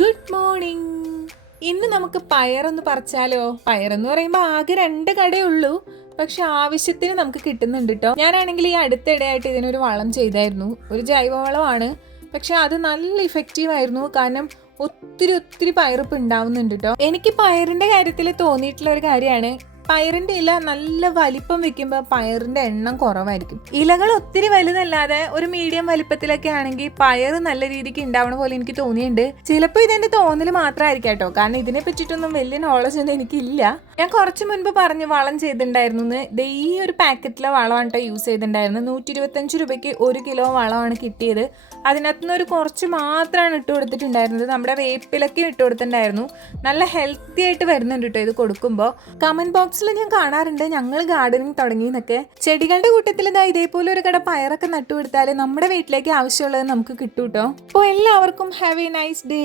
Good morning. ഇന്ന് നമുക്ക് പയറൊന്ന് പറിച്ചാലോ? പയറെന്ന് പറയുമ്പോൾ ആകെ 2 കടയേ ഉള്ളൂ, പക്ഷെ ആവശ്യത്തിന് നമുക്ക് കിട്ടുന്നുണ്ട് കേട്ടോ. ഞാനാണെങ്കിൽ ഈ അടുത്തിടെയായിട്ട് ഇതിനൊരു വളം ചെയ്തായിരുന്നു. ഒരു ജൈവവളമാണ്, പക്ഷെ അത് നല്ല ഇഫക്റ്റീവ് ആയിരുന്നു. കാരണം ഒത്തിരി പയറിപ്പ് ഉണ്ടാവുന്നുണ്ട് കേട്ടോ. എനിക്ക് പയറിന്റെ കാര്യത്തിൽ തോന്നിയിട്ടുള്ള ഒരു കാര്യമാണ്, പയറിന്റെ ഇല നല്ല വലിപ്പം വെക്കുമ്പോൾ പയറിന്റെ എണ്ണം കുറവായിരിക്കും. ഇലകൾ ഒത്തിരി വലുതല്ലാതെ ഒരു മീഡിയം വലിപ്പത്തിലൊക്കെ ആണെങ്കിൽ പയർ നല്ല രീതിക്ക് ഉണ്ടാവണ പോലെ എനിക്ക് തോന്നിയിട്ടുണ്ട്. ചിലപ്പോൾ ഇതെന്റെ തോന്നൽ മാത്രമായിരിക്കും കേട്ടോ, കാരണം ഇതിനെ പറ്റിയിട്ടൊന്നും വലിയ നോളജ് ഒന്നും എനിക്കില്ല. ഞാൻ കുറച്ച് മുൻപ് പറഞ്ഞു വളം ചെയ്തിട്ടുണ്ടായിരുന്നു. ഈ ഒരു പാക്കറ്റിലെ വളമാണ് കേട്ടോ യൂസ് ചെയ്തിട്ടുണ്ടായിരുന്നത്. 125 രൂപയ്ക്ക് 1 കിലോ വളമാണ് കിട്ടിയത്. അതിനകത്തുനിന്ന് ഒരു കുറച്ച് മാത്രമാണ് ഇട്ട് കൊടുത്തിട്ടുണ്ടായിരുന്നത്. നമ്മുടെ വേപ്പിലൊക്കെ ഇട്ട് കൊടുത്തിട്ടുണ്ടായിരുന്നു. നല്ല ഹെൽത്തി ആയിട്ട് വരുന്നുണ്ട് കേട്ടോ ഇത് കൊടുക്കുമ്പോൾ. കമന്റ് ബോക്സിൽ ഞാൻ കാണാറുണ്ട് ഞങ്ങൾ ഗാർഡനിങ് തുടങ്ങി എന്നൊക്കെ. ചെടികളുടെ കൂട്ടത്തിൽ ഇതേപോലെ ഒരു കട പയറൊക്കെ നട്ടുകൊടുത്താൽ നമ്മുടെ വീട്ടിലേക്ക് ആവശ്യമുള്ളത് നമുക്ക് കിട്ടും കേട്ടോ. അപ്പോൾ എല്ലാവർക്കും ഹാവ് എ നൈസ് ഡേ.